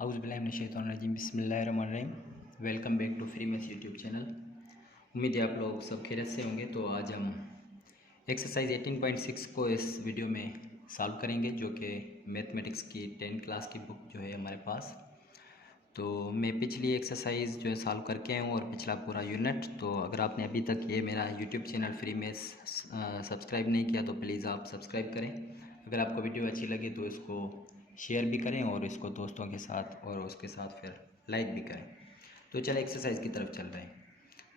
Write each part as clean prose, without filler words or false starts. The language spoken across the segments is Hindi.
औज़ुबिल्लाहिमिनश्शैतानिर्रजीम बिस्मिल्लाहिर्रहमानिर्रहीम। Welcome back to free maths YouTube channel. उम्मीद है आप लोग सब खैरियत से होंगे। तो आज हम एक्सरसाइज 18.6 को इस वीडियो में सॉल्व करेंगे, जो कि मैथमेटिक्स की 10th क्लास की बुक जो है हमारे पास। तो मैं पिछली एक्सरसाइज जो है सॉल्व करके आया हूँ और पिछला पूरा यूनिट। तो अगर आपने अभी तक ये मेरा YouTube channel free maths subscribe नहीं किया तो प्लीज़ आप सब्सक्राइब करें। अगर आपको वीडियो अच्छी लगे तो इसको शेयर भी करें और इसको दोस्तों के साथ और उसके साथ फिर लाइक भी करें। तो चले एक्सरसाइज की तरफ चल रहे हैं।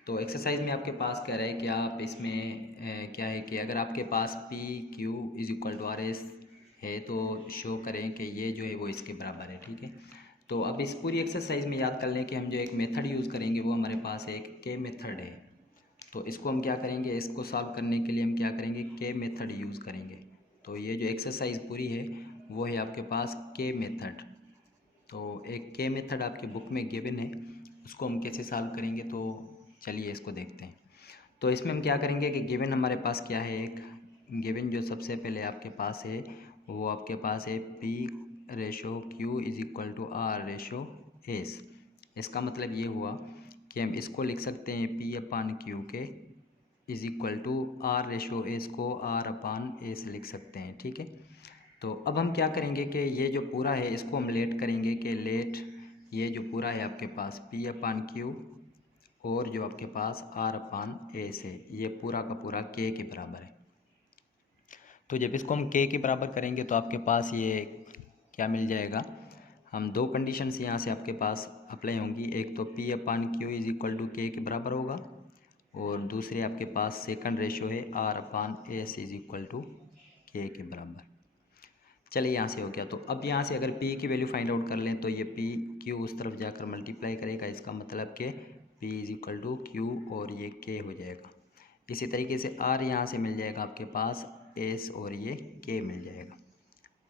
तो एक्सरसाइज में आपके पास कह रहा है कि आप इसमें क्या है कि अगर आपके पास P Q is equal to R S है तो शो करें कि ये जो है वो इसके बराबर है। ठीक है, तो अब इस पूरी एक्सरसाइज में याद कर लें कि हम जो एक मेथड यूज़ करेंगे वो हमारे पास एक के मेथड है। तो इसको हम क्या करेंगे, इसको सॉल्व करने के लिए हम क्या करेंगे, के मेथड यूज़ करेंगे। तो ये जो एक्सरसाइज पूरी है वो है आपके पास के मेथड। तो एक के मेथड आपकी बुक में गिवन है, उसको हम कैसे सॉल्व करेंगे तो चलिए इसको देखते हैं। तो इसमें हम क्या करेंगे कि गिवन हमारे पास क्या है, एक गिवन जो सबसे पहले आपके पास है वो आपके पास है P ratio Q is equal to R ratio S. इसका मतलब ये हुआ कि हम इसको लिख सकते हैं पी अपान क्यू के is equal to R ratio S को आर अपान एस लिख सकते हैं। ठीक है, तो अब हम क्या करेंगे कि ये जो पूरा है इसको हम लेट करेंगे कि लेट ये जो पूरा है आपके पास पी अपान क्यू और जो आपके पास आर अपान एस है ये पूरा का पूरा के के बराबर है। तो जब इसको हम के के बराबर करेंगे तो आपके पास ये क्या मिल जाएगा, हम दो कंडीशंस यहाँ से आपके पास अप्लाई होंगी। एक तो P upon Q is equal to के बराबर होगा और दूसरे आपके पास सेकंड रेशो है R upon S is equal to के बराबर। चलिए यहाँ से हो गया। तो अब यहाँ से अगर p की वैल्यू फाइंड आउट कर लें तो ये p q उस तरफ जाकर मल्टीप्लाई करेगा, इसका मतलब कि p is equal to Q और ये k हो जाएगा। इसी तरीके से r यहाँ से मिल जाएगा आपके पास s और ये k मिल जाएगा।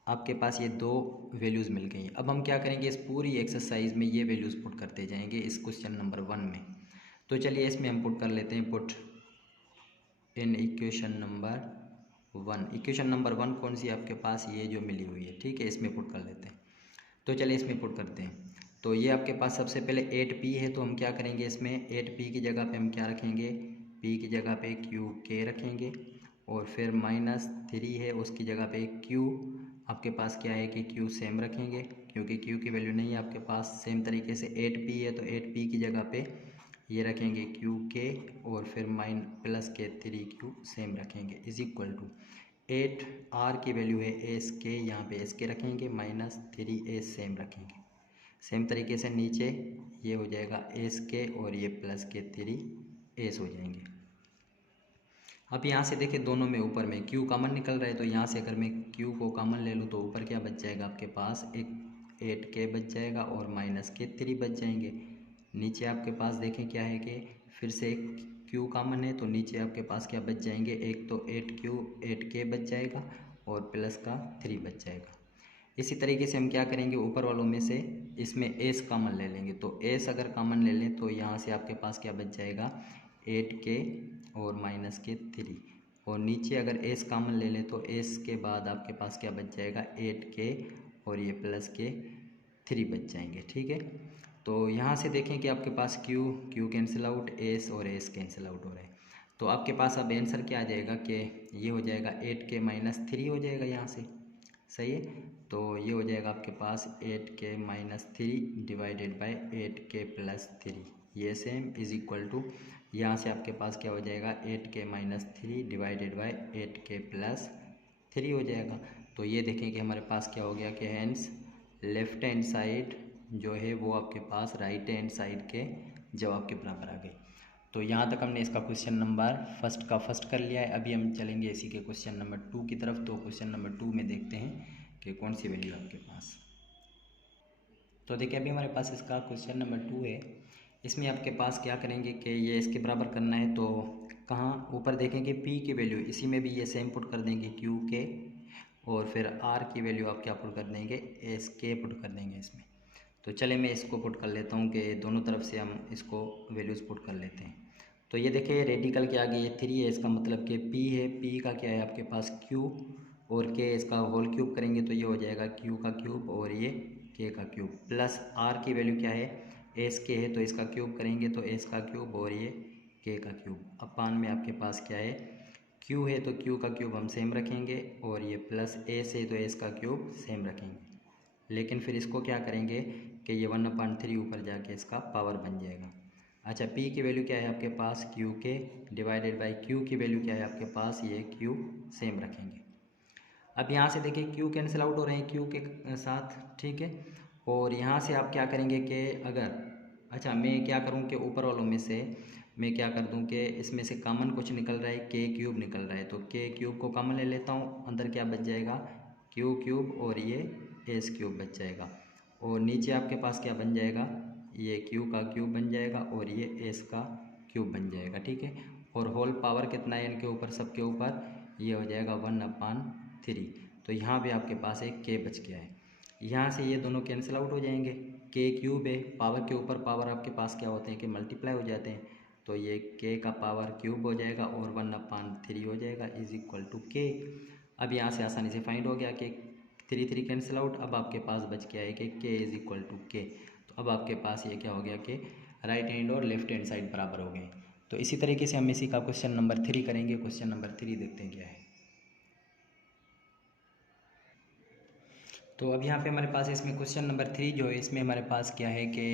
आपके पास ये दो वैल्यूज़ मिल गई। अब हम क्या करेंगे, इस पूरी एक्सरसाइज में ये वैल्यूज़ पुट करते जाएंगे इस क्वेश्चन नंबर 1 में। तो चलिए इसमें हम पुट कर लेते हैं, put in equation number 1। Equation number 1 कौन सी आपके पास, ये जो मिली हुई है। ठीक है, इसमें पुट कर लेते हैं। तो चलिए इसमें पुट करते हैं। तो ये आपके पास सबसे पहले 8p है, तो हम क्या करेंगे इसमें 8p की जगह पे हम क्या रखेंगे, p की जगह पे क्यू के रखेंगे और फिर -3 है उसकी जगह पे q आपके पास क्या है कि q सेम रखेंगे क्योंकि q की वैल्यू नहीं है आपके पास। सेम तरीके से 8p है तो 8p की जगह पे ये रखेंगे क्यू के और फिर प्लस के 3q सेम रखेंगे इज इक्वल टू 8 आर की वैल्यू है एस के, यहाँ पे एस के रखेंगे -3 एस सेम रखेंगे। सेम तरीके से नीचे ये हो जाएगा एस के और ये प्लस के 3 एस हो जाएंगे। अब यहाँ से देखिए दोनों में ऊपर में q कॉमन निकल रहा है, तो यहाँ से अगर मैं q को कॉमन ले लूँ तो ऊपर क्या बच जाएगा आपके पास, एक 8k बच जाएगा और -3 बच जाएंगे। नीचे आपके पास देखें क्या है कि फिर से q कॉमन है तो नीचे आपके पास क्या बच जाएंगे, एक तो 8k बच जाएगा और प्लस का 3 बच जाएगा। इसी तरीके से हम क्या करेंगे, ऊपर वालों में से इसमें s कॉमन ले लेंगे। तो s अगर कॉमन ले लें तो यहाँ से आपके पास क्या बच जाएगा, 8k और -3 और नीचे अगर s कॉमन ले लें तो s के बाद आपके पास क्या बच जाएगा, 8k और ये प्लस के 3 बच जाएंगे। ठीक है, तो यहाँ से देखें कि आपके पास q कैंसिल आउट, s और s कैंसिल आउट हो रहे हैं। तो आपके पास अब आंसर क्या आ जाएगा कि ये हो जाएगा 8k -3 हो जाएगा यहाँ से। सही है, तो ये हो जाएगा आपके पास 8k -3 divided by 8k plus 3, ये सेम इज इक्वल टू यहाँ से आपके पास क्या हो जाएगा, 8k -3 divided by 8k plus 3 हो जाएगा। तो ये देखें कि हमारे पास क्या हो गया कि हैंस लेफ्ट हैंड साइड जो है वो आपके पास राइट हैंड साइड के जवाब के बराबर आ गए। तो यहाँ तक हमने इसका क्वेश्चन नंबर फर्स्ट का फर्स्ट कर लिया है। अभी हम चलेंगे इसी के क्वेश्चन नंबर 2 की तरफ। तो क्वेश्चन नंबर 2 में देखते हैं कि कौन सी वैल्यू है आपके पास। तो देखिए अभी हमारे पास इसका क्वेश्चन नंबर 2 है। इसमें आपके पास क्या करेंगे कि ये इसके बराबर करना है। तो कहाँ ऊपर देखेंगे p की वैल्यू, इसी में भी ये सेम पुट कर देंगे q के और फिर r की वैल्यू आप क्या पुट कर देंगे, s के पुट कर देंगे इसमें। तो चले मैं इसको पुट कर लेता हूँ कि दोनों तरफ से हम इसको वैल्यूज़ पुट कर लेते हैं। तो ये देखिए रेडिकल के आगे ये 3 है, इसका मतलब कि p है, p का क्या है आपके पास q और k, इसका होल क्यूब करेंगे तो ये हो जाएगा q का क्यूब और ये के का क्यूब प्लस आर की वैल्यू क्या है एस के है तो इसका क्यूब करेंगे तो एस का क्यूब और ये के का क्यूब अपान में आपके पास क्या है क्यू है तो क्यू का क्यूब हम सेम रखेंगे और ये प्लस एस है तो एस का क्यूब सेम रखेंगे। लेकिन फिर इसको क्या करेंगे कि ये 1/3 ऊपर जाके इसका पावर बन जाएगा। अच्छा पी की वैल्यू क्या है आपके पास क्यू के डिवाइडेड बाई क्यू की वैल्यू क्या है आपके पास ये क्यू सेम रखेंगे। अब यहाँ से देखिए क्यू कैंसिल आउट हो रहे हैं क्यू के साथ, ठीक है। और यहाँ से आप क्या करेंगे कि अगर अच्छा मैं क्या करूँ कि ऊपर वालों में से मैं क्या कर दूँ कि इसमें से कॉमन कुछ निकल रहा है के क्यूब निकल रहा है तो के क्यूब को कॉमन ले लेता हूँ, अंदर क्या बच जाएगा क्यू क्यूब और ये एस क्यूब बच जाएगा और नीचे आपके पास क्या बन जाएगा ये क्यू का क्यूब बन जाएगा और ये एस का क्यूब बन जाएगा, ठीक है। और होल पावर कितना है इनके ऊपर सबके ऊपर ये हो जाएगा 1/3। तो यहाँ भी आपके पास एक के बच गया है। यहाँ से ये दोनों कैंसिल आउट हो जाएंगे, के क्यूब है पावर के ऊपर पावर आपके पास क्या होते हैं कि मल्टीप्लाई हो जाते हैं तो ये के का पावर क्यूब हो जाएगा और 1/3 हो जाएगा इज इक्वल टू के। अब यहाँ से आसानी से फाइंड हो गया कि 3 कैंसिल आउट। अब आपके पास बच गया है कि के इज इक्वल टू के। तो अब आपके पास ये क्या हो गया कि राइट हैंड और लेफ्ट हैंड साइड बराबर हो गए। तो इसी तरीके से हम इसी का क्वेश्चन नंबर 3 करेंगे। क्वेश्चन नंबर 3 देखते हैं क्या है। तो अब यहाँ पे हमारे पास इसमें क्वेश्चन नंबर 3 जो है इसमें हमारे पास क्या है कि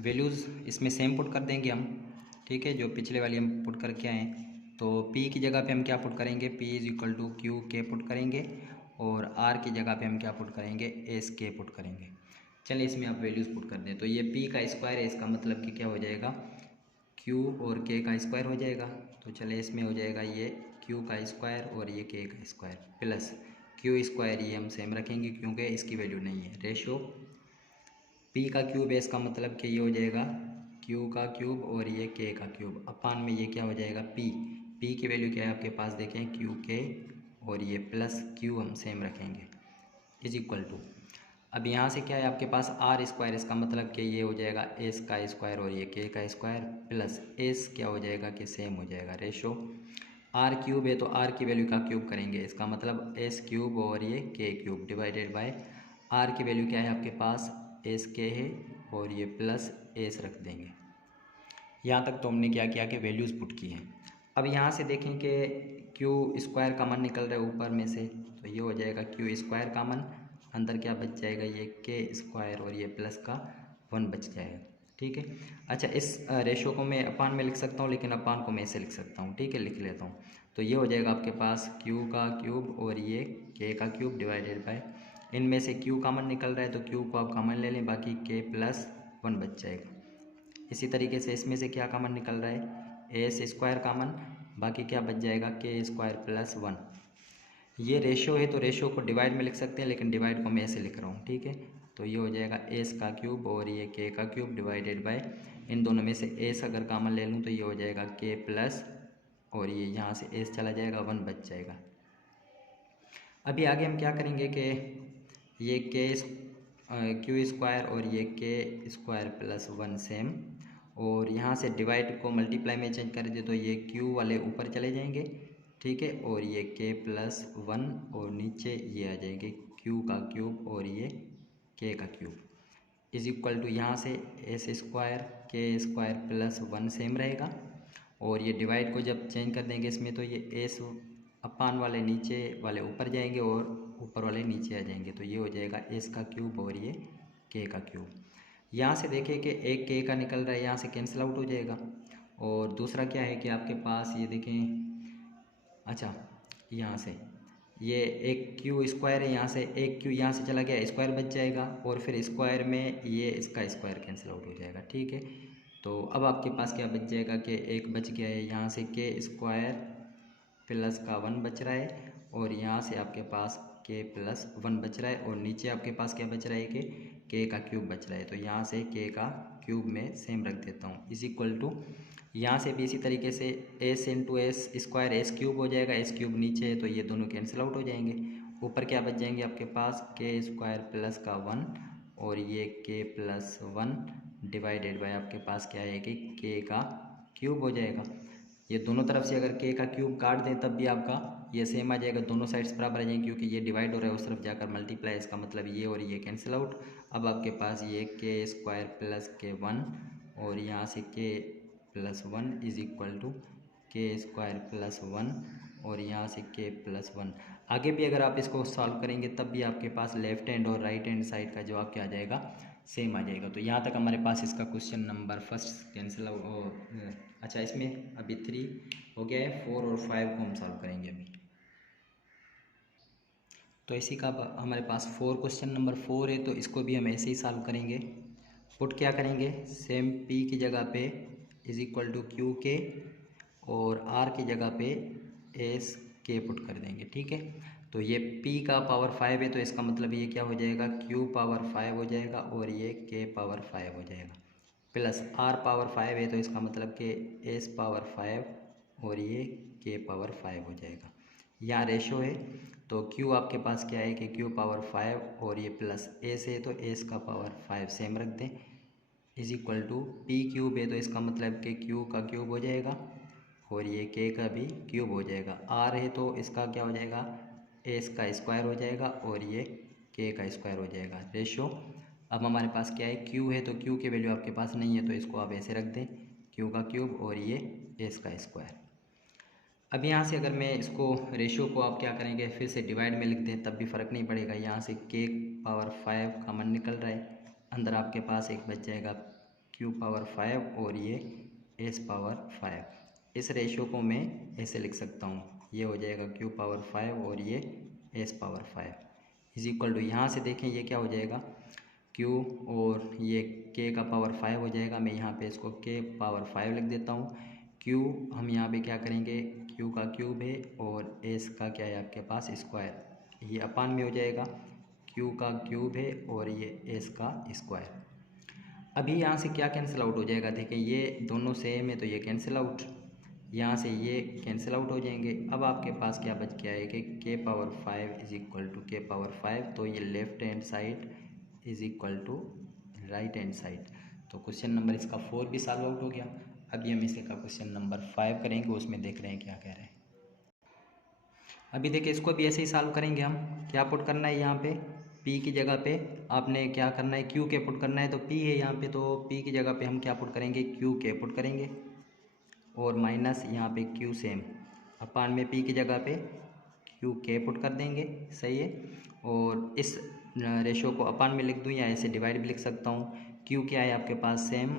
वैल्यूज़ इसमें सेम पुट कर देंगे हम, ठीक है, जो पिछले वाली हम पुट करके आए। तो P की जगह पे हम क्या पुट करेंगे P is equal to Q k put करेंगे और R की जगह पे हम क्या पुट करेंगे एस के पुट करेंगे। चलिए इसमें आप वैल्यूज़ पुट कर दें तो ये P का स्क्वायर है, इसका मतलब कि क्या हो जाएगा Q और K का स्क्वायर हो जाएगा। तो चलिए इसमें हो जाएगा ये Q का स्क्वायर और ये K का स्क्वायर प्लस Q स्क्वायर, ये हम सेम रखेंगे क्योंकि इसकी वैल्यू नहीं है। रेशो P का क्यूब है, इसका मतलब कि ये हो जाएगा Q का क्यूब और ये K का क्यूब अपान में ये क्या हो जाएगा P की वैल्यू क्या है आपके पास देखें क्यू के और ये प्लस Q हम सेम रखेंगे इज इक्वल टू। अब यहाँ से क्या है आपके पास आर स्क्वायर, इसका मतलब कि ये हो जाएगा एस का स्क्वायर और ये के का स्क्वायर प्लस एस क्या हो जाएगा कि सेम हो जाएगा। रेशो आर क्यूब है तो आर की वैल्यू का क्यूब करेंगे, इसका मतलब एस क्यूब और ये के क्यूब डिवाइडेड बाय आर की वैल्यू क्या है आपके पास एस के है और ये प्लस एस रख देंगे। यहाँ तक तो हमने क्या किया कि वैल्यूज़ पुट की हैं। अब यहाँ से देखें कि क्यू स्क्वायर कॉमन निकल रहा है ऊपर में से तो ये हो जाएगा क्यू स्क्वायर कॉमन, अंदर क्या बच जाएगा ये के स्क्वायर और ये प्लस का 1 बच जाएगा, ठीक है। अच्छा इस रेशो को मैं अपान में लिख सकता हूँ लेकिन अपान को मैं ऐसे लिख सकता हूँ, ठीक है, लिख लेता हूँ। तो ये हो जाएगा आपके पास क्यू का क्यूब और ये के का क्यूब डिवाइडेड बाय इनमें से क्यू कॉमन निकल रहा है तो क्यू को आप कॉमन ले लें, बाकी के प्लस 1 बच जाएगा। इसी तरीके से इसमें से क्या कॉमन निकल रहा है एस स्क्वायर कॉमन, बाकी क्या बच जाएगा के स्क्वायर प्लस 1। ये रेशो है तो रेशो को डिवाइड में लिख सकते हैं लेकिन डिवाइड को मैं ऐसे लिख रहा हूँ, ठीक है। तो ये हो जाएगा एस का क्यूब और ये के का क्यूब डिवाइडेड बाय इन दोनों में से एस अगर कॉमन ले लूँ तो ये हो जाएगा के प्लस और ये यहाँ से एस चला जाएगा 1 बच जाएगा। अभी आगे हम क्या करेंगे कि ये के क्यू स्क्वायर और ये के स्क्वायर प्लस 1 सेम और यहाँ से डिवाइड को मल्टीप्लाई में चेंज कर दे तो ये क्यू वाले ऊपर चले जाएंगे, ठीक है, और ये के प्लस 1 और नीचे ये आ जाएंगे क्यू का क्यूब और ये के का क्यूब इज इक्वल टू यहाँ से एस स्क्वायर के स्क्वायर प्लस 1 सेम रहेगा और ये डिवाइड को जब चेंज कर देंगे इसमें तो ये एस अपान वाले नीचे वाले ऊपर जाएंगे और ऊपर वाले नीचे आ जाएंगे तो ये हो जाएगा एस का क्यूब और ये के का क्यूब। यहाँ से देखिए कि एक के का निकल रहा है, यहाँ से कैंसिल आउट हो जाएगा। और दूसरा क्या है कि आपके पास ये देखें, अच्छा यहाँ से ये एक क्यू स्क्वायर है, यहाँ से एक क्यू यहाँ से चला गया स्क्वायर बच जाएगा और फिर स्क्वायर में ये इसका स्क्वायर कैंसिल आउट हो जाएगा, ठीक है। तो अब आपके पास क्या बच जाएगा कि एक बच गया है, यहाँ से के स्क्वायर प्लस का 1 बच रहा है और यहाँ से आपके पास के प्लस 1 बच रहा है और नीचे आपके पास क्या बच रहा है कि के का क्यूब बच रहा है। तो यहाँ से के का क्यूब में सेम रख देता हूँ इज इक्वल टू यहाँ से भी इसी तरीके से S into S square S cube हो जाएगा, एस क्यूब नीचे है तो ये दोनों कैंसिल आउट हो जाएंगे। ऊपर क्या बच जाएंगे आपके पास के स्क्वायर प्लस का 1 और ये के प्लस 1 डिवाइडेड बाय आपके पास क्या है कि के का क्यूब हो जाएगा। ये दोनों तरफ से अगर के का क्यूब काट दें तब भी आपका ये सेम आ जाएगा, दोनों साइड्स बराबर आ जाएंगे क्योंकि ये डिवाइड हो रहा है उस तरफ जाकर मल्टीप्लाई, इसका मतलब ये और ये कैंसिल आउट। अब आपके पास ये के स्क्वायर प्लस के वन और यहाँ से k plus one is equal to के स्क्वायर प्लस वन और यहाँ से के प्लस वन। आगे भी अगर आप इसको सॉल्व करेंगे तब भी आपके पास लेफ्ट हैंड और राइट हैंड साइड का जवाब क्या आ जाएगा, सेम आ जाएगा। तो यहाँ तक हमारे पास इसका क्वेश्चन नंबर फर्स्ट कैंसिल अच्छा इसमें अभी 3 हो गया है, 4 और 5 को हम सॉल्व करेंगे अभी। तो इसी का हमारे पास क्वेश्चन नंबर 4 है, तो इसको भी हम ऐसे ही सॉल्व करेंगे। पुट क्या करेंगे, सेम p की जगह पे इज इक्वल टू क्यू के और r की जगह पे एस के पुट कर देंगे, ठीक है। तो ये p का पावर 5 है तो इसका मतलब ये क्या हो जाएगा, q पावर 5 हो जाएगा और ये k पावर 5 हो जाएगा, प्लस r पावर 5 है तो इसका मतलब कि s पावर 5 और ये k पावर 5 हो जाएगा। यहाँ रेशो है तो q आपके पास क्या है कि q पावर 5 और ये प्लस s है तो s का पावर 5 सेम रख दें, is equal to p cube है तो इसका मतलब कि q का क्यूब हो जाएगा और ये k का भी क्यूब हो जाएगा। r है तो इसका क्या हो जाएगा, s का स्क्वायर हो जाएगा और ये k का स्क्वायर हो जाएगा। रेशो अब हमारे पास क्या है, q है तो q की वैल्यू आपके पास नहीं है तो इसको आप ऐसे रख दें, q का क्यूब और ये s का स्क्वायर। अब यहाँ से अगर मैं इसको रेशियो को आप क्या करेंगे, फिर से डिवाइड में लिख दें तब भी फ़र्क नहीं पड़ेगा। यहाँ से k पावर 5 कॉमन निकल रहा है, अंदर आपके पास एक बच जाएगा q पावर 5 और ये s पावर 5। इस रेशियो को मैं ऐसे लिख सकता हूँ, ये हो जाएगा q पावर 5 और ये s power 5 is equal to, यहाँ से देखें ये क्या हो जाएगा, q और ये k का पावर 5 हो जाएगा। मैं यहाँ पे इसको k पावर 5 लिख देता हूँ। q हम यहाँ पे क्या करेंगे, q का क्यूब है और s का क्या है आपके पास स्क्वायर, ये अपान में हो जाएगा, q का क्यूब है और ये s का स्क्वायर। अभी यहाँ से क्या कैंसिल आउट हो जाएगा, देखिए ये दोनों सेम है तो ये कैंसिल आउट, यहाँ से ये कैंसिल आउट हो जाएंगे। अब आपके पास क्या बच गया है कि k power 5 is equal to k power 5, तो ये left hand side is equal to right hand side. तो क्वेश्चन नंबर इसका 4 भी सॉल्व आउट हो गया। अभी हम इसका क्वेश्चन नंबर 5 करेंगे, उसमें देख रहे हैं क्या कह रहे हैं। अभी देखिए इसको भी ऐसे ही सॉल्व करेंगे हम। क्या पुट करना है यहाँ पे, p की जगह पे आपने क्या करना है, q के पुट करना है, तो p है यहाँ पे तो p की जगह पे हम क्या पुट करेंगे, q के पुट करेंगे और माइनस यहाँ पे q सेम अपान में p की जगह पे q के पुट कर देंगे, सही है। और इस रेशो को अपान में लिख दूँ या ऐसे डिवाइड भी लिख सकता हूँ। q क्या है आपके पास सेम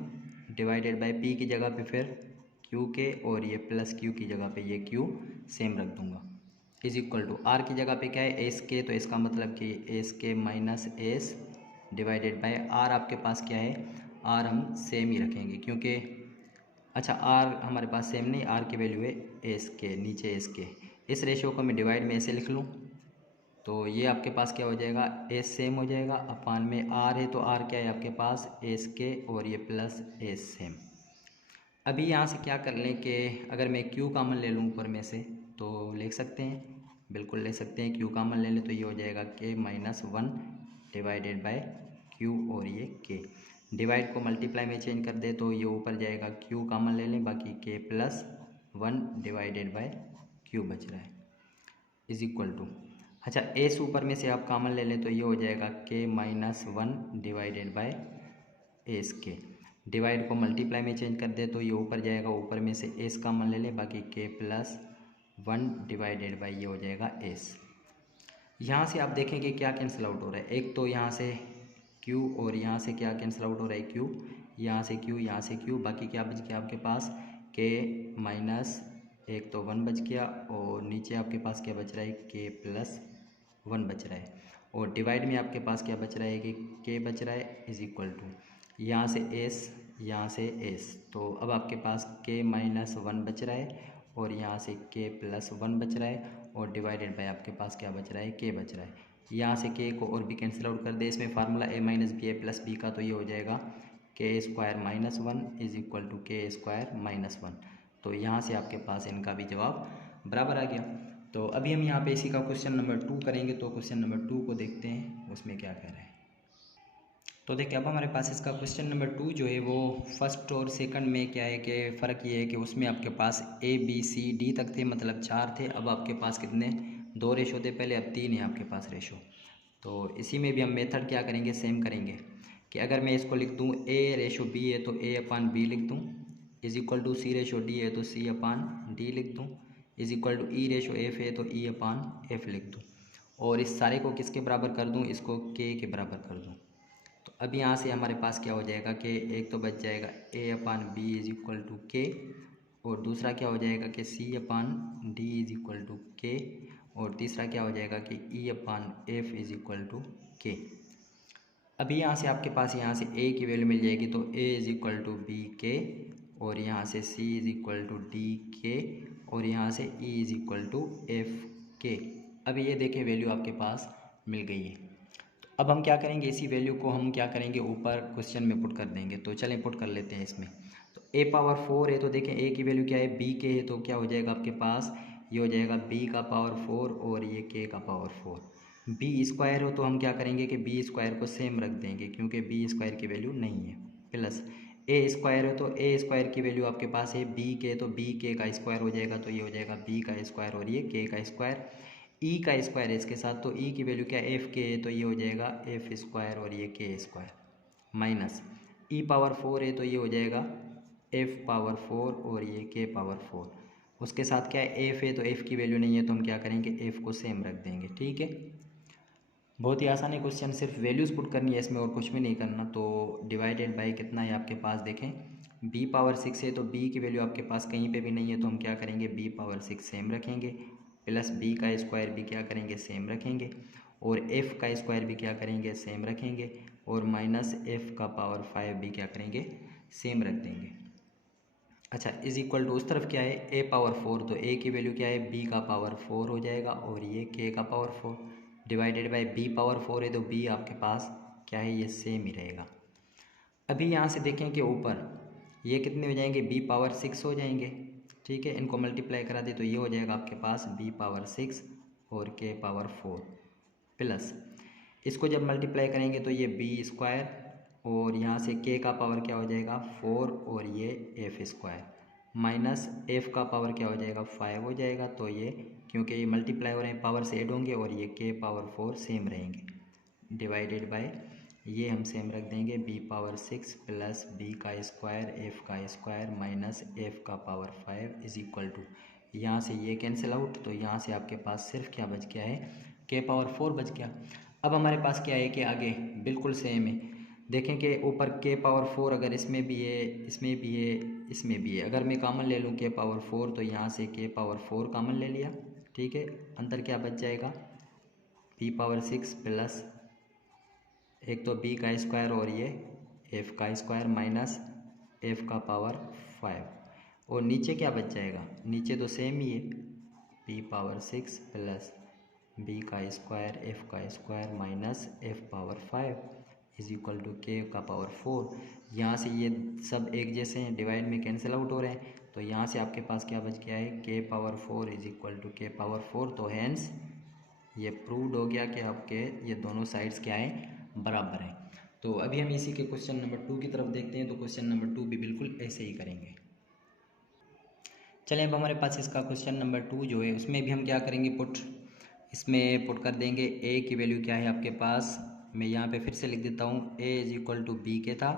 डिवाइडेड बाय p की जगह पे फिर q के और ये प्लस q की जगह पे ये q सेम रख दूँगा, इज इक्वल टू r की जगह पे क्या है एस के, तो इसका मतलब कि एस के minus S divided by r आपके पास क्या है, r हम सेम ही रखेंगे क्योंकि अच्छा r हमारे पास सेम नहीं, r की वैल्यू है एस के, नीचे एस के। इस रेशियो को मैं डिवाइड में ऐसे लिख लूँ तो ये आपके पास क्या हो जाएगा, एस सेम हो जाएगा अपान में r है तो r क्या है आपके पास एस के और ये प्लस एस सेम। अभी यहाँ से क्या कर लें कि अगर मैं q कॉमन ले लूँ ऊपर में से तो लिख सकते हैं, बिल्कुल ले सकते हैं, q कॉमन ले लें तो ये हो जाएगा k minus 1 divided by q और ये k। डिवाइड को मल्टीप्लाई में चेंज कर दे तो ये ऊपर जाएगा, q कॉमन ले लें बाकी k plus 1 divided by q बच रहा है, इज इक्वल टू अच्छा s ऊपर में से आप कॉमन ले लें तो ये हो जाएगा k minus 1 divided by S के। डिवाइड को मल्टीप्लाई में चेंज कर दे तो ये ऊपर जाएगा, ऊपर में से एस कॉमन ले ले बाकी k प्लस 1 डिवाइडेड बाई ये हो जाएगा एस। यहाँ से आप देखेंगे क्या कैंसिल आउट हो रहा है, एक तो यहाँ से q और यहाँ से क्या कैंसिल आउट हो रहा है, q यहाँ से q यहाँ से q, बाकी क्या बच गया आपके पास k माइनस एक तो 1 बच गया और नीचे आपके पास क्या बच रहा है k प्लस 1 बच रहा है और डिवाइड में आपके पास क्या बच रहा है कि k बच रहा है, इज इक्वल टू यहाँ से s यहाँ से s, तो अब आपके पास k माइनस 1 बच रहा है और यहाँ से k प्लस 1 बच रहा है और डिवाइडेड बाय आपके पास क्या बच रहा है k बच रहा है। यहाँ से k को और भी कैंसिल आउट कर दे, इसमें formula a minus B A plus B का, तो ये हो जाएगा k square minus 1 is equal to k square minus 1। तो यहाँ से आपके पास इनका भी जवाब बराबर आ गया। तो अभी हम यहाँ पे इसी का क्वेश्चन नंबर 2 करेंगे, तो क्वेश्चन नंबर 2 को देखते हैं उसमें क्या कह रहे हैं। तो देखिए अब हमारे पास इसका क्वेश्चन नंबर 2 जो है वो फर्स्ट और सेकंड में क्या है कि फ़र्क ये है कि उसमें आपके पास ए बी सी डी तक थे, मतलब 4 थे। अब आपके पास कितने 2 रेशो थे पहले, अब 3 है आपके पास रेशो। तो इसी में भी हम मेथड क्या करेंगे, सेम करेंगे कि अगर मैं इसको लिख दूँ ए रेशो बी है तो ए अपान बी लिख दूँ, is equal to C ratio D है तो सी अपान डी लिख दूँ, is equal to E ratio F है तो ई अपान एफ लिख दूँ। और इस सारे को किसके बराबर कर दूँ, इसको के बराबर कर दूँ। तो अब यहाँ से हमारे पास क्या हो जाएगा कि एक तो बच जाएगा ए अपान बी इज इक्वल टू के, और दूसरा क्या हो जाएगा कि सी upon D is equal to के, और तीसरा क्या हो जाएगा कि ई upon F is equal to के। अभी यहाँ से आपके पास यहाँ से ए की वैल्यू मिल जाएगी तो A is equal to B K, और यहाँ से C is equal to D K, और यहाँ से E is equal to F K. अभी ये देखें वैल्यू आपके पास मिल गई है। अब हम क्या करेंगे, इसी वैल्यू को हम क्या करेंगे ऊपर क्वेश्चन में पुट कर देंगे। तो चलें पुट कर लेते हैं इसमें। तो ए पावर 4 है तो देखें ए की वैल्यू क्या है, बी के है, तो क्या हो जाएगा आपके पास, ये हो जाएगा बी का पावर 4 और ये के का पावर 4। बी स्क्वायर हो तो हम क्या करेंगे कि बी स्क्वायर को सेम रख देंगे क्योंकि बी स्क्वायर की वैल्यू नहीं है। प्लस ए स्क्वायर हो तो ए स्क्वायर की वैल्यू आपके पास है बी के, तो बी के का स्क्वायर हो जाएगा, तो ये हो जाएगा बी का स्क्वायर और ये के का स्क्वायर। ई का स्क्वायर है इसके साथ, तो ई की वैल्यू क्या एफ के है, तो ये हो जाएगा एफ स्क्वायर और ये के स्क्वायर। माइनस ई पावर 4 है तो ये हो जाएगा एफ पावर 4 और ये के पावर 4। उसके साथ क्या है एफ है, तो एफ की वैल्यू नहीं है तो हम क्या करेंगे एफ को सेम रख देंगे। ठीक है, बहुत ही आसान है क्वेश्चन, सिर्फ वैल्यूज़ पुट करनी है इसमें और कुछ भी नहीं करना। तो डिवाइडेड बाई कितना है आपके पास, देखें बी पावर 6 है तो बी की वैल्यू आपके पास कहीं पे भी नहीं है तो हम क्या करेंगे बी पावर 6 सेम रखेंगे, प्लस बी का स्क्वायर भी क्या करेंगे सेम रखेंगे, और एफ़ का स्क्वायर भी क्या करेंगे सेम रखेंगे, और माइनस एफ़ का पावर 5 भी क्या करेंगे सेम रख देंगे। अच्छा, इज इक्वल टू उस तरफ क्या है ए पावर 4, तो ए की वैल्यू क्या है बी का पावर 4 हो जाएगा और ये के का power 4 divided by B power 4 है तो बी आपके पास क्या है ये सेम ही रहेगा। अभी यहाँ से देखें कि ऊपर ये कितने हो जाएंगे बी पावर 6 हो जाएंगे। ठीक है, इनको मल्टीप्लाई करा दे तो ये हो जाएगा आपके पास बी पावर 6 और के पावर 4, प्लस इसको जब मल्टीप्लाई करेंगे तो ये बी स्क्वायर और यहाँ से के का पावर क्या हो जाएगा 4 और ये एफ स्क्वायर, माइनस एफ का पावर क्या हो जाएगा 5 हो जाएगा। तो ये क्योंकि ये मल्टीप्लाई हो रहे हैं पावर से ऐड होंगे और ये के पावर 4 सेम रहेंगे, डिवाइडेड बाय ये हम सेम रख देंगे बी पावर 6 प्लस बी का स्क्वायर एफ का स्क्वायर माइनस एफ का पावर 5 इज इक्वल टू, यहाँ से ये कैंसिल आउट तो यहाँ से आपके पास सिर्फ क्या बच गया है के पावर 4 बच गया। अब हमारे पास क्या है कि आगे बिल्कुल सेम है, देखें कि ऊपर के पावर 4 अगर इसमें भी है इसमें भी है इसमें भी है, अगर मैं कॉमन ले लूँ के पावर 4 तो यहाँ से के पावर 4 कॉमन ले लिया। ठीक है, अंदर क्या बच जाएगा बी पावर 6 प्लस एक तो बी का स्क्वायर और ये एफ का स्क्वायर माइनस एफ का पावर 5, और नीचे क्या बच जाएगा, नीचे तो सेम ही है बी पावर 6 प्लस बी का स्क्वायर एफ का square minus F power 5 is equal to K का पावर 4। यहाँ से ये सब एक जैसे हैं, डिवाइड में कैंसिल आउट हो रहे हैं, तो यहाँ से आपके पास क्या बच गया है के पावर 4 इज इक्वल टू के पावर 4। तो हैंस ये प्रूव्ड हो गया कि आपके ये दोनों साइड्स क्या हैं बराबर हैं। तो अभी हम इसी के क्वेश्चन नंबर 2 की तरफ देखते हैं। तो क्वेश्चन नंबर 2 भी बिल्कुल ऐसे ही करेंगे। चलें अब हमारे पास इसका क्वेश्चन नंबर 2 जो है उसमें भी हम क्या करेंगे पुट, इसमें पुट कर देंगे ए की वैल्यू क्या है आपके पास, मैं यहाँ पे फिर से लिख देता हूँ ए इज इक्वल टू बी के था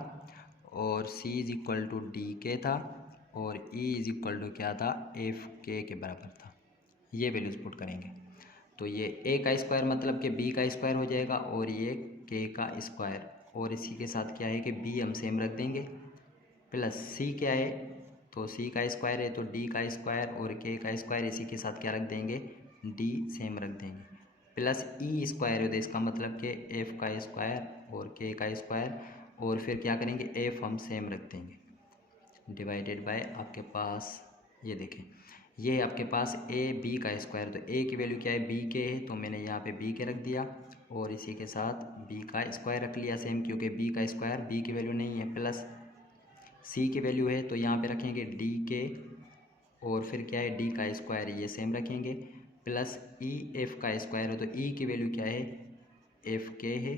और सी इज इक्वल टू डी के था और ई इज इक्वल टू क्या था एफ के बराबर था। ये वैल्यूज पुट करेंगे तो ये ए का स्क्वायर मतलब कि बी का स्क्वायर हो जाएगा और ये के का स्क्वायर, और इसी के साथ क्या है कि बी हम सेम रख देंगे, प्लस सी क्या है तो सी का स्क्वायर है तो डी का स्क्वायर और के का स्क्वायर, इसी के साथ क्या रख देंगे डी सेम रख देंगे, प्लस ई स्क्वायर है तो इसका मतलब कि एफ का स्क्वायर और के का स्क्वायर, और फिर क्या करेंगे एफ हम सेम रख देंगे, डिवाइडेड बाय आपके पास ये देखें ये है आपके पास ए बी का स्क्वायर, तो ए की वैल्यू क्या है बी के है तो मैंने यहाँ पे बी के रख दिया और इसी के साथ बी का स्क्वायर रख लिया सेम क्योंकि बी का स्क्वायर बी की वैल्यू नहीं है, प्लस सी की वैल्यू है तो यहाँ पे रखेंगे डी के और फिर क्या है डी का स्क्वायर ये सेम रखेंगे, प्लस ई एफ का स्क्वायर है तो ई की वैल्यू क्या है एफ के है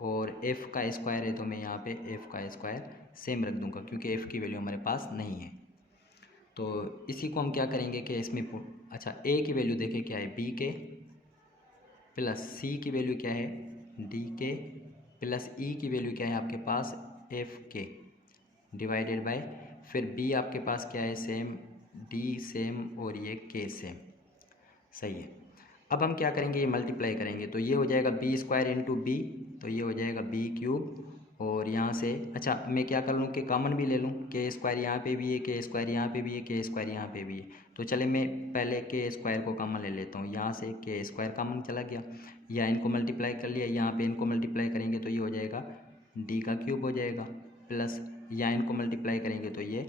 और एफ़ का स्क्वायर है तो मैं यहाँ पे एफ़ का स्क्वायर सेम रख दूँगा क्योंकि एफ़ की वैल्यू हमारे पास नहीं है। तो इसी को हम क्या करेंगे कि इसमें अच्छा ए की वैल्यू देखें क्या है, बी के प्लस सी की वैल्यू क्या है, डी के प्लस ई की वैल्यू क्या है आपके पास, एफ़ के डिवाइडेड बाय फिर बी आपके पास क्या है, सेम, डी सेम और ये के सेम। सही है। अब हम क्या करेंगे, ये मल्टीप्लाई करेंगे तो ये हो जाएगा बी स्क्वायर इंटू बी, तो ये हो जाएगा बी क्यूब। और यहाँ से अच्छा मैं क्या कर लूँ कि कॉमन भी ले लूँ, के स्क्वायर यहाँ पे भी है, के स्क्वायर यहाँ पे भी है, के स्क्वायर यहाँ पे भी है। तो चले मैं पहले के स्क्वायर को कॉमन ले लेता हूँ, यहाँ से के स्क्वायर कॉमन चला गया, या इनको मल्टीप्लाई कर लिया, यहाँ पे इनको मल्टीप्लाई करेंगे तो ये हो जाएगा डी का क्यूब हो जाएगा, प्लस यहाँ इनको मल्टीप्लाई करेंगे तो ये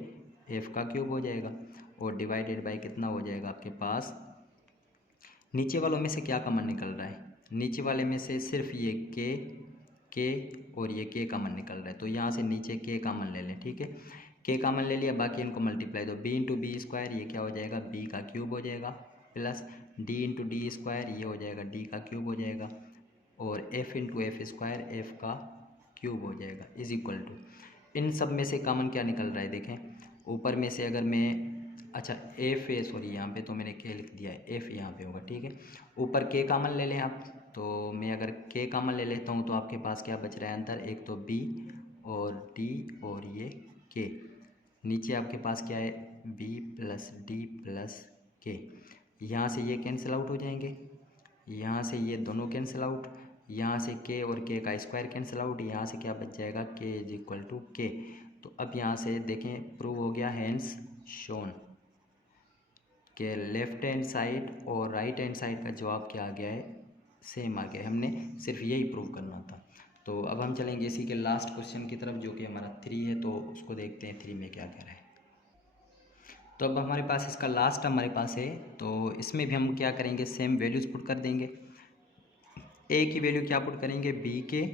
एफ़ का क्यूब हो जाएगा, और डिवाइडेड बाई कितना हो जाएगा आपके पास, नीचे वालों में से क्या कॉमन निकल रहा है, नीचे वाले में से सिर्फ ये के और ये के कॉमन निकल रहा है, तो यहाँ से नीचे के कॉमन ले लें। ठीक है, के कॉमन ले लिया, बाकी इनको मल्टीप्लाई, तो बी इंटू बी स्क्वायर ये क्या हो जाएगा, बी का क्यूब हो जाएगा, plus D into D square ये हो जाएगा डी का क्यूब हो जाएगा, और F into F square F का क्यूब हो जाएगा, इज इक्वल टू इन सब में से कॉमन क्या निकल रहा है देखें, ऊपर में से अगर मैं अच्छा एफ ए सॉरी यहाँ पे तो मैंने के लिख दिया है, एफ यहाँ पे होगा। ठीक है, ऊपर के कॉमन ले लें आप, तो मैं अगर के कॉमन ले लेता हूँ तो आपके पास क्या बच रहा है अंदर, एक तो बी और डी और ये के, नीचे आपके पास क्या है बी प्लस डी प्लस के, यहाँ से ये कैंसिल आउट हो जाएंगे, यहाँ से ये दोनों कैंसिल आउट, यहाँ से के और के का स्क्वायर कैंसिल आउट, यहाँ से क्या बच जाएगा के इज इक्वल टू के। तो अब यहाँ से देखें प्रूव हो गया, हैंस शोन के लेफ्ट हैंड साइड और राइट हैंड साइड का जवाब क्या आ गया है, सेम आ गया है, हमने सिर्फ यही प्रूव करना था। तो अब हम चलेंगे इसी के लास्ट क्वेश्चन की तरफ जो कि हमारा 3 है, तो उसको देखते हैं 3 में क्या कह रहा है। तो अब हमारे पास इसका लास्ट हमारे पास है, तो इसमें भी हम क्या करेंगे, सेम वैल्यूज़ पुट कर देंगे। ए की वैल्यू क्या पुट करेंगे, बी के,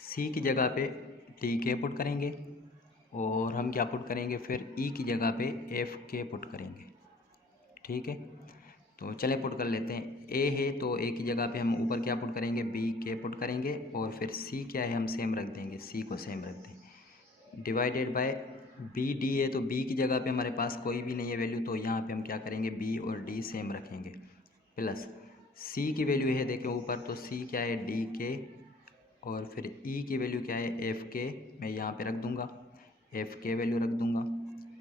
सी की जगह पे डी के पुट करेंगे, और हम क्या पुट करेंगे फिर ई की जगह पे एफ के पुट करेंगे। ठीक है, तो चले पुट कर लेते हैं। ए है तो ए की जगह पे हम ऊपर क्या पुट करेंगे, बी के पुट करेंगे, और फिर सी क्या है हम सेम रख देंगे, सी को सेम रख देंगे, डिवाइडेड बाय बी डी है तो बी की जगह पे हमारे पास कोई भी नहीं है वैल्यू, तो यहाँ पे हम क्या करेंगे बी और डी सेम रखेंगे, प्लस सी की वैल्यू है देखें ऊपर, तो सी क्या है डी के, और फिर ई की वैल्यू क्या है एफ़ के, मैं यहाँ पे रख दूँगा, एफ़ के वैल्यू रख दूँगा।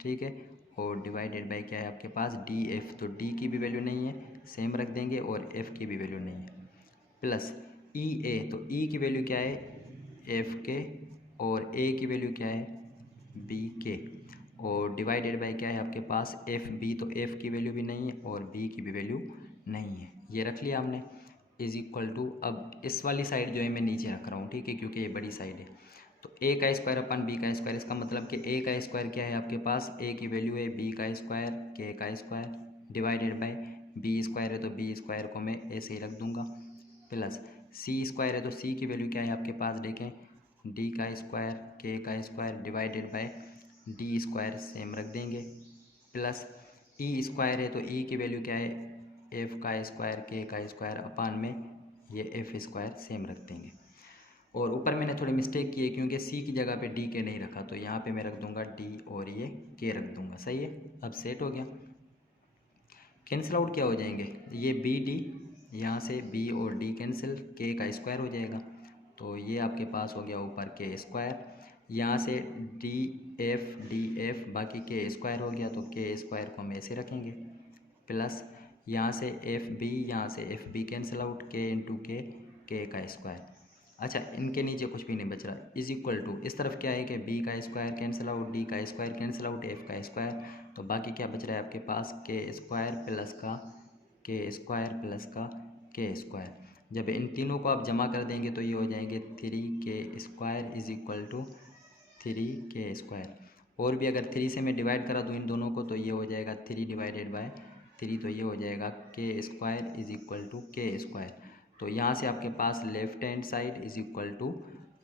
ठीक है, और डिवाइडेड बाय क्या है आपके पास डी एफ़, तो डी की भी वैल्यू नहीं है सेम रख देंगे, और एफ़ की भी वैल्यू नहीं है, प्लस ई ए, तो ई की वैल्यू क्या है एफ़ के, और ए की वैल्यू क्या है बी के, और डिवाइडेड बाय क्या है आपके पास एफ़ बी, तो एफ़ की वैल्यू भी नहीं है और बी की भी वैल्यू नहीं है, ये रख लिया हमने, इज इक्वल टू अब इस वाली साइड जो है मैं नीचे रख रहा हूँ। ठीक है, क्योंकि ये बड़ी साइड है, तो ए का स्क्वायर अपन बी का स्क्वायर, इसका मतलब कि ए का स्क्वायर क्या है आपके पास, ए की वैल्यू है बी का स्क्वायर के का square, divided by B square है तो बी स्क्वायर को मैं ऐसे ही रख दूंगा, प्लस सी स्क्वायर है तो सी की वैल्यू क्या है आपके पास देखें डी का स्क्वायर के का square, divided bye D square same रख देंगे, प्लस ई स्क्वायर है तो ई की वैल्यू क्या है एफ़ का स्क्वायर के का स्क्वायर अपान में ये एफ़ स्क्वायर सेम रख देंगे। और ऊपर मैंने थोड़ी मिस्टेक की है क्योंकि सी की जगह पे डी के नहीं रखा, तो यहाँ पे मैं रख दूंगा डी और ये के रख दूंगा। सही है, अब सेट हो गया। कैंसिल आउट क्या हो जाएंगे, ये बी डी, यहाँ से बी और डी कैंसिल, के का स्क्वायर हो जाएगा, तो ये आपके पास हो गया ऊपर के स्क्वायर, यहाँ से डी एफ बाकी के स्क्वायर हो गया, तो के स्क्वायर को हम ऐसे रखेंगे, प्लस यहाँ से एफ बी, यहाँ से एफ बी कैंसिल आउट, के इंटू के का स्क्वायर। अच्छा, इनके नीचे कुछ भी नहीं बच रहा, इज इक्वल टू इस तरफ क्या है कि बी का स्क्वायर कैंसिल आउट, डी का स्क्वायर कैंसिल आउट, एफ का स्क्वायर, तो बाकी क्या बच रहा है आपके पास के स्क्वायर प्लस का के स्क्वायर प्लस का के स्क्वायर। जब इन तीनों को आप जमा कर देंगे तो ये हो जाएंगे 3 square is equal to 3 square. और भी अगर 3 से मैं डिवाइड करा दूँ इन दोनों को तो ये हो जाएगा 3 डिवाइडेड बाय 3, तो ये हो जाएगा K square is equal to के स्क्वायर। तो यहाँ से आपके पास left hand side is equal to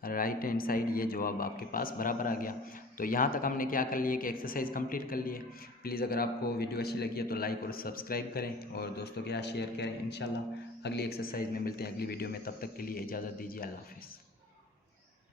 right hand side, ये जवाब आपके पास बराबर आ गया। तो यहाँ तक हमने क्या कर लिया कि एक्सरसाइज कंप्लीट कर ली है। प्लीज़ अगर आपको वीडियो अच्छी लगी है तो लाइक और सब्सक्राइब करें और दोस्तों के साथ शेयर करें। इंशाल्लाह अगली एक्सरसाइज में मिलते हैं अगली वीडियो में, तब तक के लिए इजाज़त दीजिए, अल्लाह हाफ़िज़।